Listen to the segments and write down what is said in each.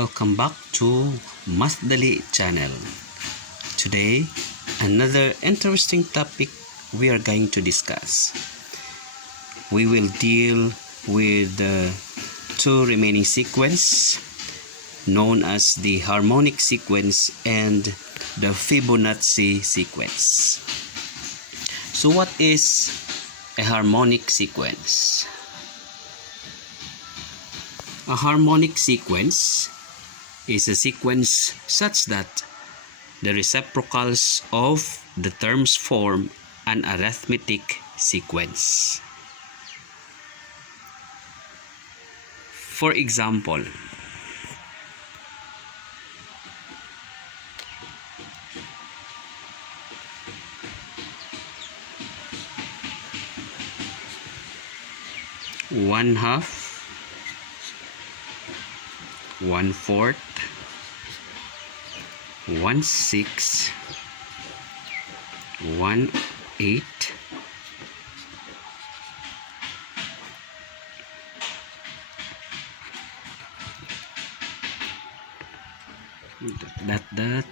welcome back to MATHdali channel. Today, another interesting topic we are going to discuss. We will deal with the two remaining sequence known as the harmonic sequence and the Fibonacci sequence. So what is a harmonic sequence? A harmonic sequence is a sequence such that the reciprocals of the terms form an arithmetic sequence. For example, one half, 1/4, 1/6, 1/8, that.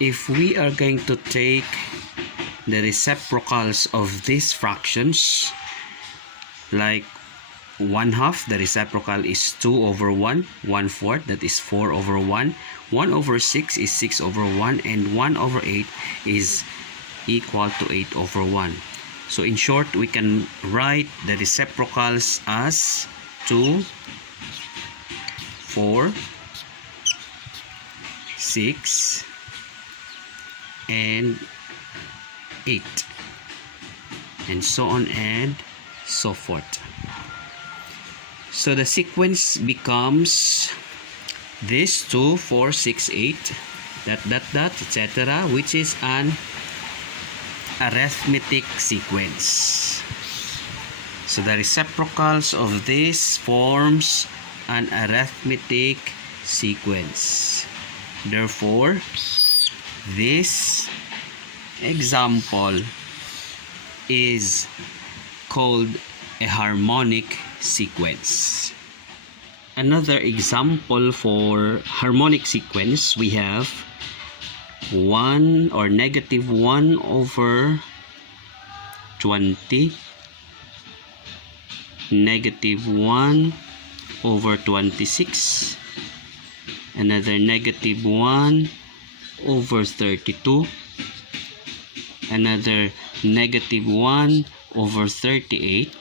If we are going to take the reciprocals of these fractions, like 1/2, the reciprocal is 2/1, 1/4, that is 4/1, 1/6 is 6/1, and 1/8 is equal to 8/1. So in short, we can write the reciprocals as 2, 4, 6, and 8, and so on and so forth. So the sequence becomes this 2, 4, 6, 8, etc., which is an arithmetic sequence. So the reciprocals of this forms an arithmetic sequence. Therefore, this example is called a harmonic sequence. Another example for harmonic sequence, we have 1 or -1/20, -1/26, another -1/32, another -1/38,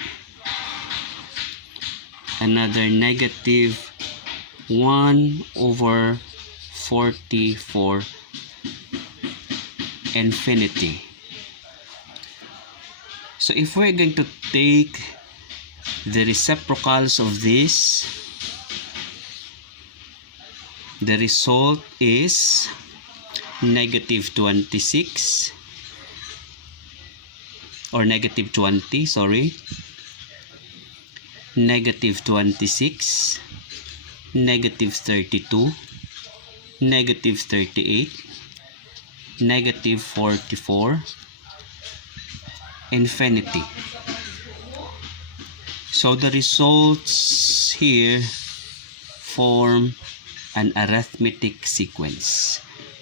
another -1/44, infinity. So if we're going to take the reciprocals of this, the result is -26, or -20, sorry, -26, -32, -38, -44, infinity. So the results here form an arithmetic sequence.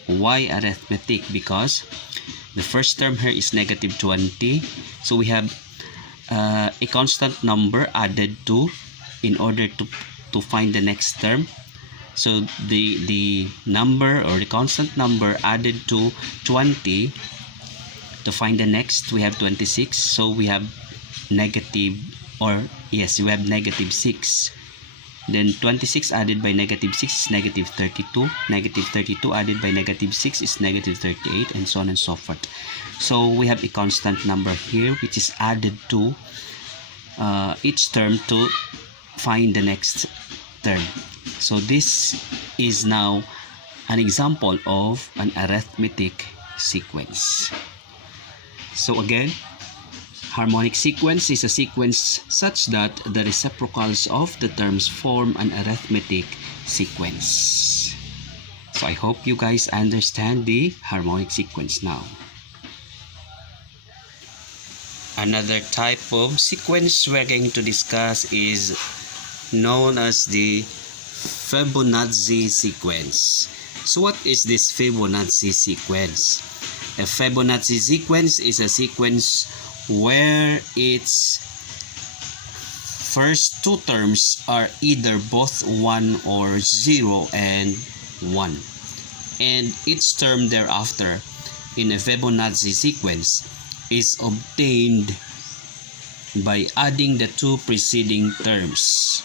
Why arithmetic? Because the first term here is -20, so we have a constant number added to in order to find the next term. So the number or the constant number added to 20 to find the next, we have 26. So we have -6. Then 26 added by -6 is -32. -32 added by -6 is -38, and so on and so forth. So we have a constant number here which is added to each term to find the next term. So this is now an example of an arithmetic sequence. So again, harmonic sequence is a sequence such that the reciprocals of the terms form an arithmetic sequence. So I hope you guys understand the harmonic sequence now. Another type of sequence we're going to discuss is known as the Fibonacci sequence. So what is this Fibonacci sequence? A Fibonacci sequence is a sequence where its first two terms are either both 1 or 0 and 1. And each term thereafter in a Fibonacci sequence is obtained by adding the two preceding terms.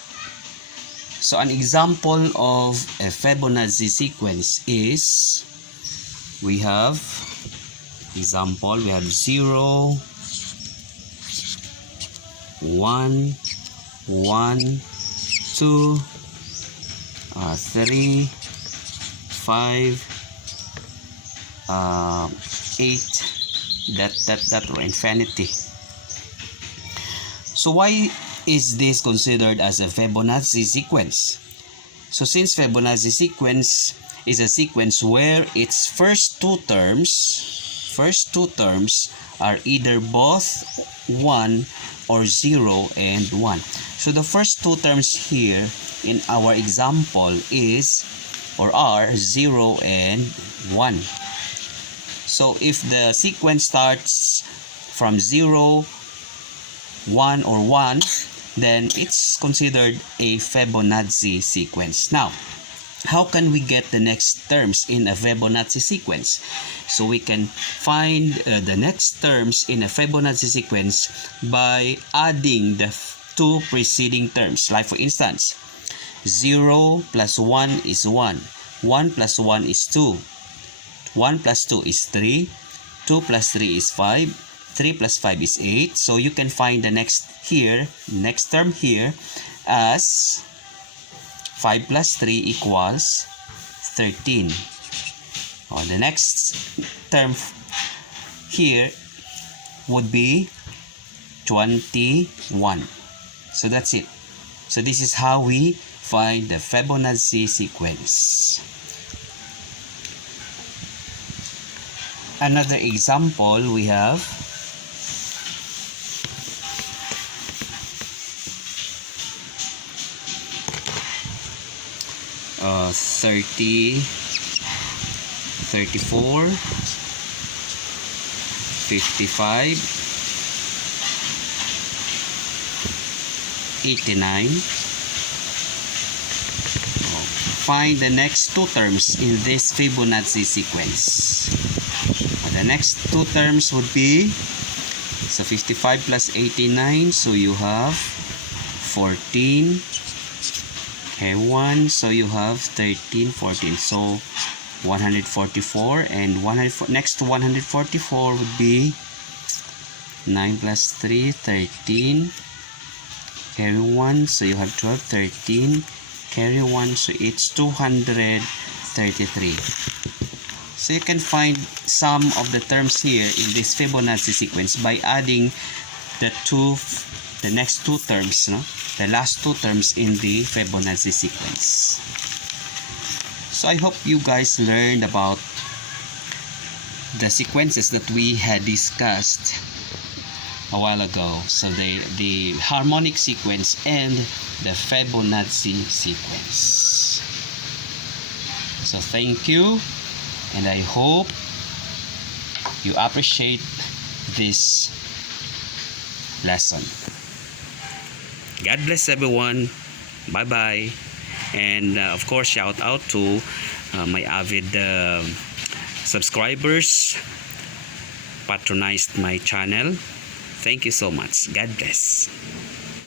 So an example of a Fibonacci sequence is, we have 0, 1, 1, 2, 3, 5, 8, that or infinity. So why is this considered as a Fibonacci sequence? So since Fibonacci sequence is a sequence where its first two terms are either both 1 or 0 and 1. So the first two terms here in our example are 0 and 1. So if the sequence starts from 0, 1 or 1, then it's considered a Fibonacci sequence. Now, how can we get the next terms in a Fibonacci sequence? So we can find the next terms in a Fibonacci sequence by adding the two preceding terms. Like for instance, 0 plus 1 is 1, 1 plus 1 is 2, 1 plus 2 is 3, 2 plus 3 is 5, 3 plus 5 is 8. So you can find the next term here as 5 plus 3 equals 13. The next term here would be 21. So that's it. So this is how we find the Fibonacci sequence. Another example we have 30, 34, 55, 89. Find the next two terms in this Fibonacci sequence. The next two terms would be, so 55 plus 89, so you have 14. Okay, 1, so you have 13, 14. So 144, and next to 144 would be 9 plus 3, 13. Carry 1, so you have 12, 13. Carry 1, so it's 233. So you can find some of the terms here in this Fibonacci sequence by adding the next two terms, the last two terms in the Fibonacci sequence. So I hope you guys learned about the sequences that we had discussed a while ago. So the harmonic sequence and the Fibonacci sequence. So thank you, and I hope you appreciate this lesson. God bless everyone. Bye bye. And of course, shout out to my avid subscribers, patronized my channel. Thank you so much. God bless.